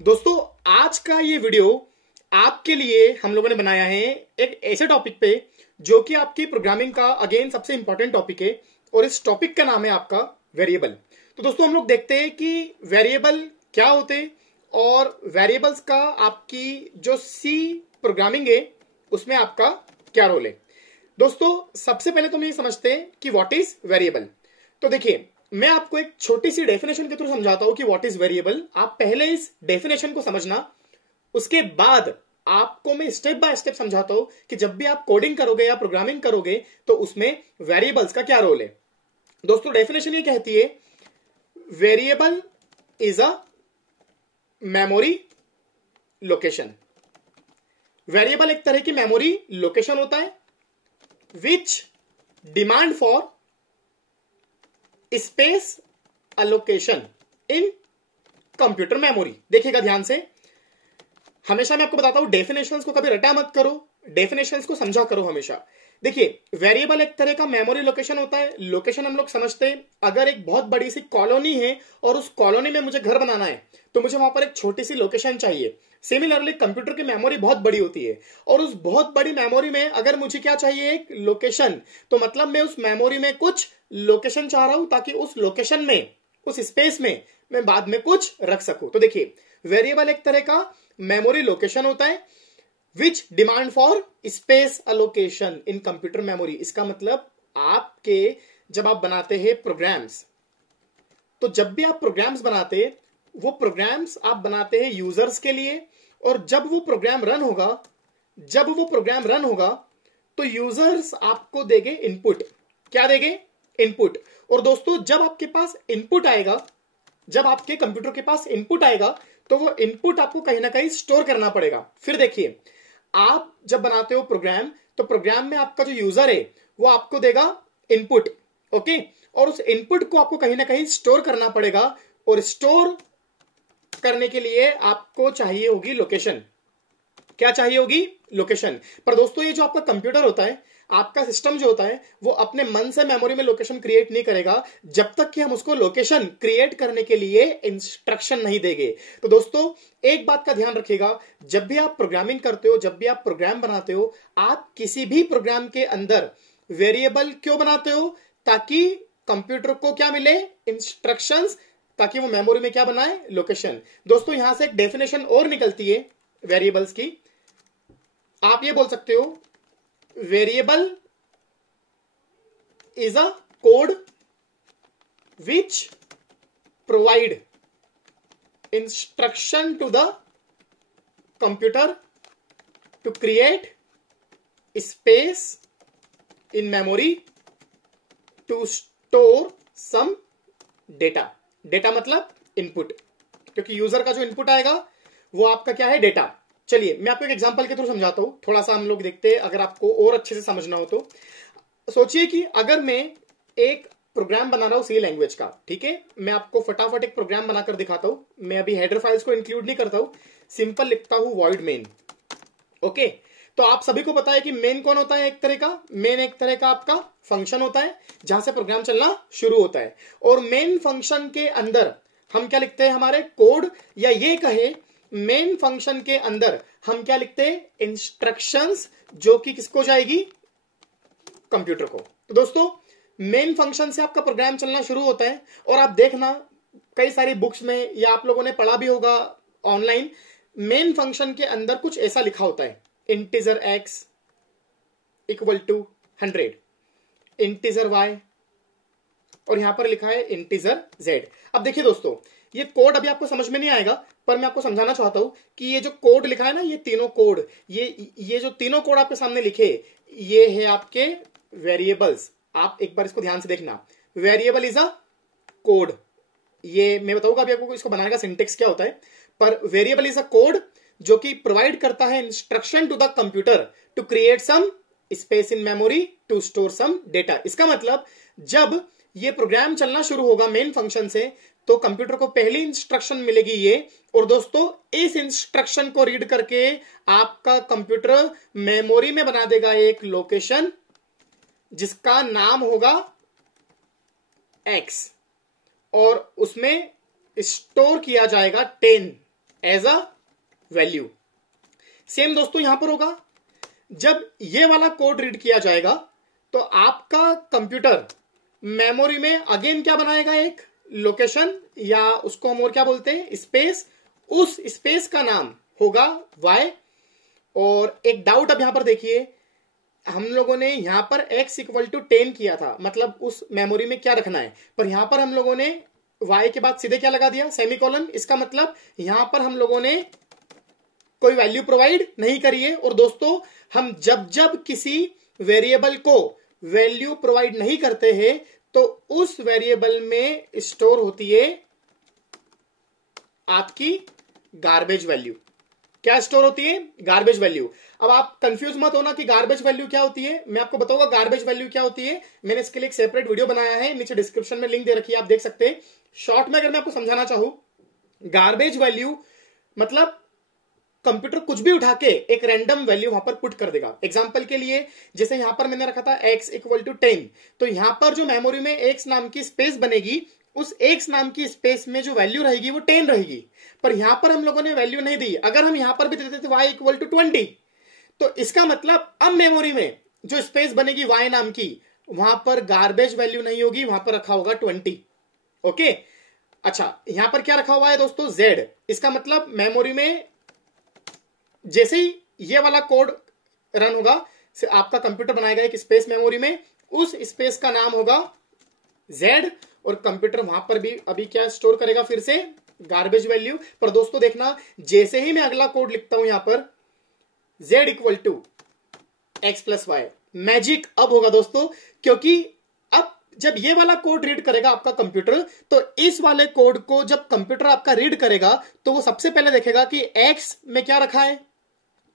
दोस्तों, आज का ये वीडियो आपके लिए हम लोगों ने बनाया है एक ऐसे टॉपिक पे जो कि आपकी प्रोग्रामिंग का अगेन सबसे इंपॉर्टेंट टॉपिक है। और इस टॉपिक का नाम है आपका वेरिएबल। तो दोस्तों, हम लोग देखते हैं कि वेरिएबल क्या होते हैं और वेरिएबल्स का आपकी जो सी प्रोग्रामिंग है उसमें आपका क्या रोल है। दोस्तों, सबसे पहले तो हम ये समझते हैं कि व्हाट इज वेरिएबल। तो देखिए, मैं आपको एक छोटी सी डेफिनेशन के थ्रू समझाता हूं कि व्हाट इज वेरिएबल। आप पहले इस डेफिनेशन को समझना, उसके बाद आपको मैं स्टेप बाय स्टेप समझाता हूं कि जब भी आप कोडिंग करोगे या प्रोग्रामिंग करोगे तो उसमें वेरिएबल्स का क्या रोल है। दोस्तों, डेफिनेशन ये कहती है variable is a memory location. Variable एक तरह की मेमोरी लोकेशन होता है which demand for space allocation in computer memory. देखिएगा ध्यान से, हमेशा मैं आपको बताता हूं डेफिनेशंस को कभी रटा मत करो, डेफिनेशंस को समझा करो हमेशा। देखिए, वेरिएबल एक तरह का मेमोरी लोकेशन होता है। लोकेशन हम लोग समझते हैं, अगर एक बहुत बड़ी सी कॉलोनी है और उस कॉलोनी में मुझे घर बनाना है तो मुझे वहां पर एक छोटी सी लोकेशन चाहिए। सिमिलरली कंप्यूटर की मेमोरी बहुत बड़ी होती है और उस बहुत बड़ी मेमोरी में अगर मुझे क्या चाहिए, एक लोकेशन, तो मतलब मैं उस मेमोरी में कुछ लोकेशन चाह रहा हूं ताकि उस लोकेशन में, उस स्पेस में मैं बाद में कुछ रख सकूं। तो देखिए, वेरिएबल एक तरह का मेमोरी लोकेशन होता है which demand for space allocation in computer memory. इसका मतलब आपके जब आप बनाते हैं प्रोग्राम्स, तो जब भी आप प्रोग्राम्स बनाते हैं वो प्रोग्राम्स आप बनाते हैं यूजर्स के लिए, और जब वो प्रोग्राम रन होगा तो यूजर्स आपको देंगे इनपुट। क्या देंगे? इनपुट। और दोस्तों, जब आपके पास इनपुट आएगा, जब आपके कंप्यूटर के पास इनपुट आएगा तो वो इनपुट आपको कहीं ना कहीं स्टोर करना पड़ेगा। फिर देखिए, आप जब बनाते हो प्रोग्राम तो प्रोग्राम में आपका जो यूजर है वो आपको देगा इनपुट, ओके, और उस इनपुट को आपको कहीं ना कहीं स्टोर करना पड़ेगा, और स्टोर करने के लिए आपको चाहिए होगी लोकेशन। क्या चाहिए होगी? लोकेशन। पर दोस्तों, ये जो आपका कंप्यूटर होता है, आपका सिस्टम जो होता है, वो अपने मन से मेमोरी में लोकेशन क्रिएट नहीं करेगा जब तक कि हम उसको लोकेशन क्रिएट करने के लिए इंस्ट्रक्शन नहीं देंगे। तो दोस्तों, एक बात का ध्यान रखिएगा, जब भी आप प्रोग्रामिंग करते हो, जब भी आप प्रोग्राम बनाते हो, आप किसी भी प्रोग्राम के अंदर वेरिएबल क्यों बनाते हो? ताकि कंप्यूटर को क्या मिले? इंस्ट्रक्शंस, ताकि वो मेमोरी में क्या बनाए? लोकेशन। दोस्तों, यहां से एक डेफिनेशन और निकलती है वेरिएबल्स की। आप ये बोल सकते हो variable is a code which provide instruction to the computer to create space in memory to store some data. Data मतलब इनपुट, क्योंकि यूजर का जो इनपुट आएगा वो आपका क्या है? डेटा। चलिए, मैं आपको एक एग्जांपल के थ्रू समझाता हूं, थोड़ा सा हम लोग देखते हैं, अगर आपको और अच्छे से समझना हो तो। सोचिए कि अगर मैं एक प्रोग्राम बना रहा हूं सी लैंग्वेज का, ठीक है, मैं आपको फटाफट एक प्रोग्राम बनाकर दिखाता हूं। मैं अभी हेडर फाइल्स को इंक्लूड नहीं करता हूं, सिंपल लिखता हूं वॉइड मेन, ओके। तो आप सभी को पता है कि मेन कौन होता है? एक तरह का मेन, एक तरह का आपका फंक्शन होता है जहां से प्रोग्राम चलना शुरू होता है। और मेन फंक्शन के अंदर हम क्या लिखते हैं? हमारे कोड, या ये कहे मेन फंक्शन के अंदर हम क्या लिखते हैं? इंस्ट्रक्शंस, जो कि किसको जाएगी? कंप्यूटर को। तो दोस्तों, मेन फंक्शन से आपका प्रोग्राम चलना शुरू होता है, और आप देखना कई सारी बुक्स में या आप लोगों ने पढ़ा भी होगा ऑनलाइन, मेन फंक्शन के अंदर कुछ ऐसा लिखा होता है, integer x equal to 100, integer y, और यहां पर लिखा है इंटीजर z। अब देखिए दोस्तों, ये कोड अभी आपको समझ में नहीं आएगा, पर मैं आपको समझाना चाहता हूं कि ये जो कोड लिखा है ना, ये तीनों कोड, ये जो तीनों कोड आपके सामने लिखे, ये है आपके वेरिएबल्स। आप एक बार इसको ध्यान से देखना, वेरिएबल इज अ कोड। ये मैं बताऊंगा अभी आपको इसको बनाने का सिंटेक्स क्या होता है, पर वेरिएबल इज अ कोड जो कि प्रोवाइड करता है instruction to the computer to create some space in memory to store some data. इसका मतलब जब ये प्रोग्राम चलना शुरू होगा मेन फंक्शन से, तो कंप्यूटर को पहली इंस्ट्रक्शन मिलेगी ये, और दोस्तों इस इंस्ट्रक्शन को रीड करके आपका कंप्यूटर मेमोरी में बना देगा एक लोकेशन जिसका नाम होगा x, और उसमें स्टोर किया जाएगा 10, एज अ वैल्यू। सेम दोस्तों यहां पर होगा, जब ये वाला कोड रीड किया जाएगा तो आपका कंप्यूटर मेमोरी में अगेन क्या बनाएगा, एक लोकेशन, या उसको हम और क्या बोलते हैं, स्पेस। उस स्पेस का नाम होगा y। और एक डाउट अब यहां पर देखिए, हम लोगों ने यहां पर x इक्वल टू 10 किया था, मतलब उस मेमोरी में क्या रखना है, पर यहां पर हम लोगों ने y के बाद सीधे क्या लगा दिया, सेमीकोलन। इसका मतलब यहां पर हम लोगों ने कोई वैल्यू प्रोवाइड नहीं करी है। और दोस्तों हम जब जब किसी वेरिएबल को वैल्यू प्रोवाइड नहीं करते हैं तो उस वेरिएबल में स्टोर होती है आपकी गार्बेज वैल्यू। क्या स्टोर होती है, गार्बेज वैल्यू। अब आप कंफ्यूज मत होना कि गार्बेज वैल्यू क्या होती है, मैं आपको बताऊंगा गार्बेज वैल्यू क्या होती है। मैंने इसके लिए एक सेपरेट वीडियो बनाया है, नीचे डिस्क्रिप्शन में लिंक दे रखी है, आप देख सकते हैं। शॉर्ट में अगर मैं आपको समझाना चाहूं, गार्बेज वैल्यू मतलब कंप्यूटर कुछ भी उठा के एक रैंडम वैल्यू वहां पर पुट कर देगा। एग्जांपल के लिए जैसे यहां पर मैंने रखा था x इक्वल टू 10, तो यहां पर जो मेमोरी में x नाम की स्पेस बनेगी, उस x नाम की स्पेस में जो वैल्यू रहेगी वो 10 रहेगी। पर यहां पर हम लोगों ने वैल्यू नहीं दी। अगर हम यहां पर भी देते थे y इक्वल टू 20, तो इसका मतलब अब मेमोरी में जो स्पेस बनेगी y नाम की, वहां पर गार्बेज वैल्यू नहीं होगी, वहां पर रखा होगा 20। ओके, अच्छा यहां पर क्या रखा हुआ है दोस्तों, z। इसका मतलब मेमोरी में जैसे ही ये वाला कोड रन होगा, आपका कंप्यूटर बनाएगा एक स्पेस मेमोरी में, उस स्पेस का नाम होगा z, और कंप्यूटर वहां पर भी अभी क्या स्टोर करेगा, फिर से गार्बेज वैल्यू। पर दोस्तों देखना, जैसे ही मैं अगला कोड लिखता हूं यहां पर z equal to x plus y, magic अब होगा दोस्तों, क्योंकि अब जब ये वाला कोड रीड करेगा आपका कंप्यूटर, तो इस वाले कोड को जब कंप्यूटर आपका रीड करेगा तो वो सबसे पहले देखेगा कि x में क्या रखा है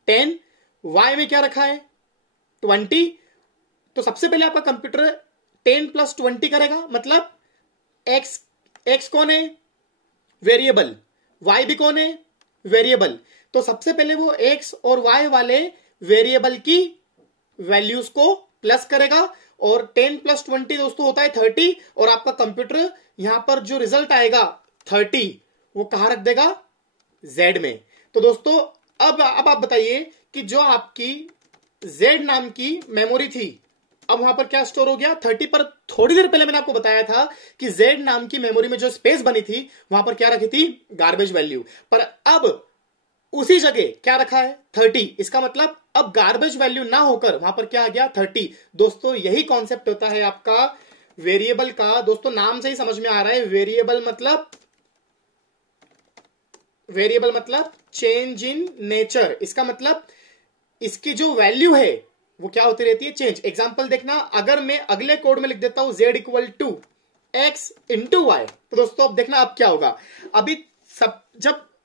10, y में क्या रखा है 20। तो सबसे पहले आपका कंप्यूटर 10 प्लस 20 करेगा, मतलब x कौन है, वेरिएबल, y भी कौन है, वेरिएबल। तो सबसे पहले वो x और y वाले वेरिएबल की वैल्यूज को प्लस करेगा, और 10 प्लस 20 दोस्तों होता है 30, और आपका कंप्यूटर यहां पर जो रिजल्ट आएगा 30 वो कहां रख देगा, z में। तो दोस्तों अब आप बताइए कि जो आपकी z नाम की मेमोरी थी, अब वहां पर क्या स्टोर हो गया 30 पर। थोड़ी देर पहले मैंने आपको बताया था कि z नाम की मेमोरी में जो स्पेस बनी थी वहां पर क्या रखी थी, गार्बेज वैल्यू। पर अब उसी जगह क्या रखा है 30। इसका मतलब अब गार्बेज वैल्यू ना होकर वहां पर क्या आ गया 30। दोस्तों यही कॉन्सेप्ट होता है आपका वेरिएबल का। दोस्तों नाम से ही समझ में आ रहा है, वेरिएबल मतलब चेंज इन नेचर। इसका मतलब इसकी जो वैल्यू है वो क्या होती रहती है, चेंज। एग्जांपल देखना, अगर मैं अगले कोड में लिख देता हूं z equal to x into y, तो दोस्तों अब देखना अब क्या होगा। अभी सब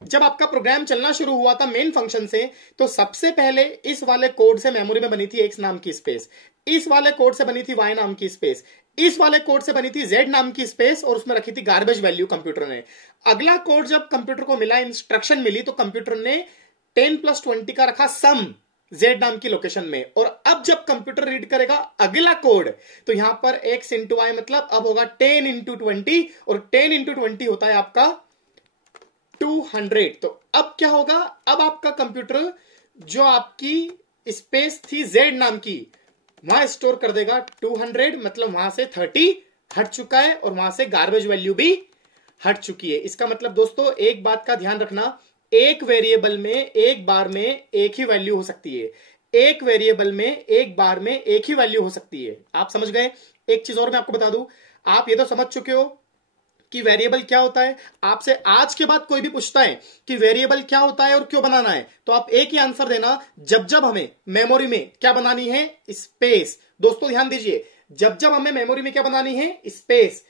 जब आपका प्रोग्राम चलना शुरू हुआ था मेन फंक्शन से, तो सबसे पहले इस वाले कोड से मेमोरी में बनी थी x नाम की स्पेस, इस वाले कोड से बनी थी y नाम की स्पेस, इस वाले कोड से बनी थी z नाम की स्पेस, और उसमें रखी थी गार्बेज वैल्यू कंप्यूटर ने। अगला कोड जब कंप्यूटर को मिला, इंस्ट्रक्शन मिली, तो कंप्यूटर ने 10 प्लस 20 का रखा सम z नाम की लोकेशन में। और अब जब कंप्यूटर रीड करेगा अगला कोड, तो यहां पर x इंटू वाई मतलब अब होगा 10 इंटू 20, और 10 इंटू 20 होता है आपका 200। तो अब क्या होगा, अब आपका कंप्यूटर जो आपकी स्पेस थी z नाम की वहां स्टोर कर देगा 200, मतलब वहां से 30 हट चुका है, और वहां से गार्बेज वैल्यू भी हट चुकी है। इसका मतलब दोस्तों एक बात का ध्यान रखना, एक वेरिएबल में एक बार में एक ही वैल्यू हो सकती है, एक वेरिएबल में एक बार में एक ही वैल्यू हो सकती है। आप समझ गए। एक चीज और मैं आपको बता दूं, आप ये तो समझ चुके हो कि वेरिएबल क्या होता है। आपसे आज के बाद कोई भी पूछता है कि वेरिएबल क्या होता है और क्यों बनाना है, तो आप एक ही आंसर देना, जब हमें मेमोरी में क्या बनानी है, स्पेस। दोस्तों ध्यान दीजिए, जब हमें मेमोरी में क्या बनानी है, स्पेस,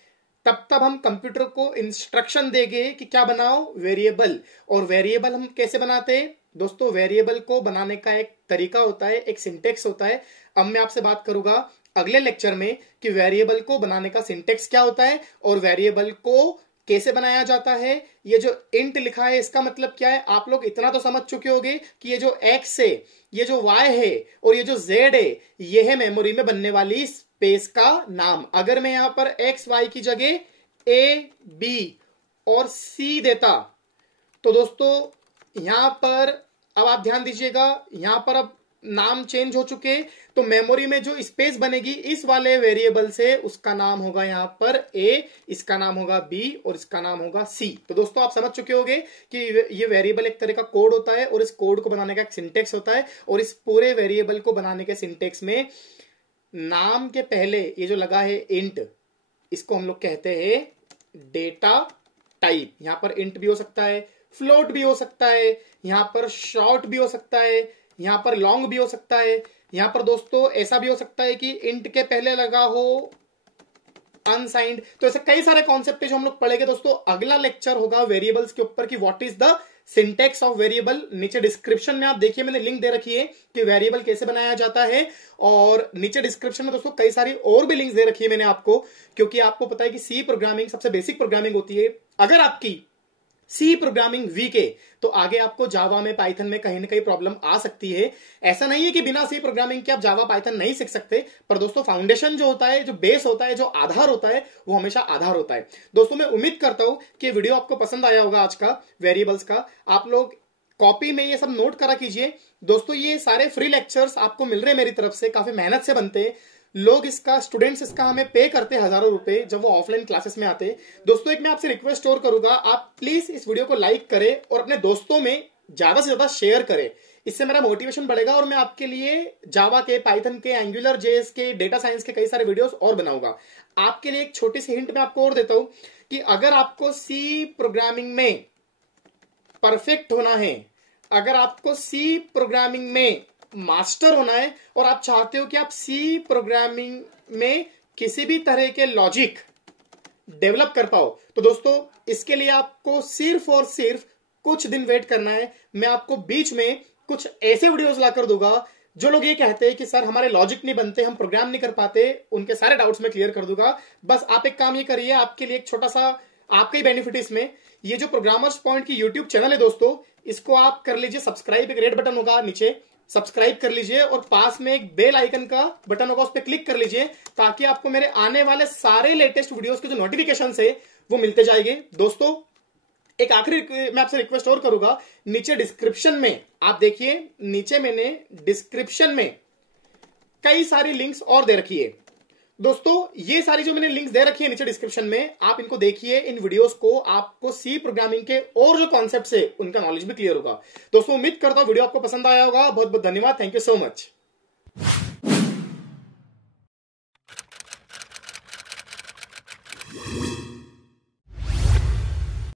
तब हम कंप्यूटर को इंस्ट्रक्शन देंगे कि क्या बनाओ, वेरिएबल। और वेरिएबल हम कैसे बनाते हैं दोस्तों, वेरिएबल को बनाने का एक तरीका होता है, एक सिंटेक्स होता है। अब मैं आपसे बात करूंगा अगले लेक्चर में कि वेरिएबल को बनाने का सिंटेक्स क्या होता है और वेरिएबल को कैसे बनाया जाता है। ये जो इंट लिखा है इसका मतलब क्या है, आप लोग इतना तो समझ चुके होंगे कि ये जो x है, ये जो y है और ये जो z है, ये है मेमोरी में बनने वाली स्पेस का नाम। अगर मैं यहां पर x y की जगह a b और c देता, तो दोस्तों यहां पर अब आप ध्यान दीजिएगा, यहां पर अब नाम चेंज हो चुके, तो मेमोरी में जो स्पेस बनेगी इस वाले वेरिएबल से, उसका नाम होगा यहां पर ए, इसका नाम होगा बी और इसका नाम होगा सी। तो दोस्तों आप समझ चुके होंगे कि ये वेरिएबल एक तरह का कोड होता है और इस कोड को बनाने का एक सिंटेक्स होता है, और इस पूरे वेरिएबल को बनाने के सिंटेक्स में नाम के पहले ये जो लगा है इंट, इसको हम लोग कहते हैं डेटा टाइप। यहां पर इंट भी हो सकता है, फ्लोट भी हो सकता है, यहां पर शॉर्ट भी हो सकता है, यहां पर लॉन्ग भी हो सकता है। यहां पर दोस्तों ऐसा भी हो सकता है कि इंट के पहले लगा हो अनसाइंड। तो ऐसे कई सारे कॉन्सेप्ट जो हम लोग पढ़ेंगे दोस्तों। अगला लेक्चर होगा वेरिएबल्स के ऊपर कि what is the syntax of variable. नीचे डिस्क्रिप्शन में आप देखिए मैंने लिंक दे रखी है कि वेरिएबल कैसे बनाया जाता है, और नीचे डिस्क्रिप्शन में दोस्तों कई सारी और भी लिंक्स दे रखी है मैंने आपको, क्योंकि आपको पता है कि सी प्रोग्रामिंग सबसे बेसिक प्रोग्रामिंग होती है। अगर आपकी सी प्रोग्रामिंग वीक है तो आगे आपको जावा में, पाइथन में कहीं ना कहीं प्रॉब्लम आ सकती है। ऐसा नहीं है कि बिना सी प्रोग्रामिंग के आप जावा पाइथन नहीं सीख सकते, पर दोस्तों फाउंडेशन जो होता है, जो बेस होता है, जो आधार होता है, वो हमेशा आधार होता है। दोस्तों मैं उम्मीद करता हूं कि वीडियो आपको पसंद आया होगा आज का वेरिएबल्स का। आप लोग कॉपी में ये सब नोट करा कीजिए दोस्तों। ये सारे फ्री लेक्चर्स आपको मिल रहे हैं मेरी तरफ से, काफी मेहनत से बनते हैं। लोग इसका, स्टूडेंट्स इसका हमें पे करते हैं हजारों रुपए जब वो ऑफलाइन क्लासेस में आते हैं। दोस्तों एक मैं आपसे रिक्वेस्ट और करूंगा, आप प्लीज इस वीडियो को लाइक करें और अपने दोस्तों में ज्यादा से ज्यादा शेयर करें। इससे मेरा मोटिवेशन बढ़ेगा और मैं आपके लिए जावा के, पाइथन के, एंगुलर जेएस के, डेटा साइंस के कई सारे वीडियोस और बनाऊंगा। आपके लिए एक छोटी सी हिंट मैं आपको और देता हूं कि अगर आपको सी प्रोग्रामिंग में परफेक्ट होना है, अगर आपको सी प्रोग्रामिंग में मास्टर होना है और आप चाहते हो कि आप सी प्रोग्रामिंग में किसी भी तरह के लॉजिक डेवलप कर पाओ, तो दोस्तों इसके लिए आपको सिर्फ और सिर्फ कुछ दिन वेट करना है। मैं आपको बीच में कुछ ऐसे वीडियोस लाकर दूंगा, जो लोग ये कहते हैं कि सर हमारे लॉजिक नहीं बनते, हम प्रोग्राम नहीं कर पाते, उनके सारे डाउट्स में क्लियर कर दूंगा। बस आप एक काम ये करिए, आपके लिए एक छोटा सा आपका ही बेनिफिट इसमें, ये जो प्रोग्रामर्स पॉइंट की यूट्यूब चैनल है दोस्तों, इसको आप कर लीजिए सब्सक्राइब। एक रेड बटन होगा नीचे, सब्सक्राइब कर लीजिए, और पास में एक बेल आइकन का बटन होगा, उस पर क्लिक कर लीजिए, ताकि आपको मेरे आने वाले सारे लेटेस्ट वीडियोस के जो नोटिफिकेशन है वो मिलते जाएंगे। दोस्तों एक आखिरी मैं आपसे रिक्वेस्ट और करूंगा, नीचे डिस्क्रिप्शन में आप देखिए, नीचे मैंने डिस्क्रिप्शन में कई सारी लिंक्स और दे रखी है दोस्तों। ये सारी जो मैंने लिंक्स दे रखी है नीचे डिस्क्रिप्शन में, आप इनको देखिए। इन वीडियोस को आपको सी प्रोग्रामिंग के और जो कॉन्सेप्ट्स है उनका नॉलेज भी क्लियर होगा। दोस्तों उम्मीद करता हूं वीडियो आपको पसंद आया होगा। बहुत बहुत धन्यवाद, थैंक यू सो मच।